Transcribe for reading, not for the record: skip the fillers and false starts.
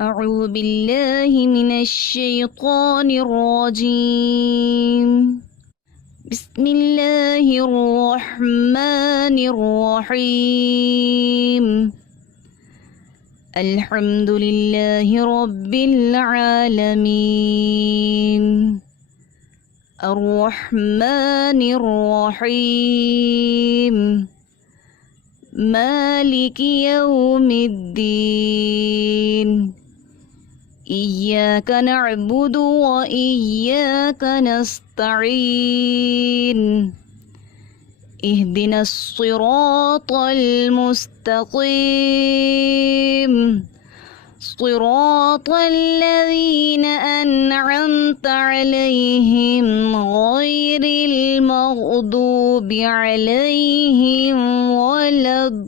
أعوذ بالله من الشيطان الرجيم. بسم الله الرحمن الرحيم. الحمد لله رب العالمين. الرحمن الرحيم. مالك يوم الدين. إياك نعبد وإياك نستعين. اهدنا الصراط المستقيم. صراط الذين أنعمت عليهم غير المغضوب عليهم ولا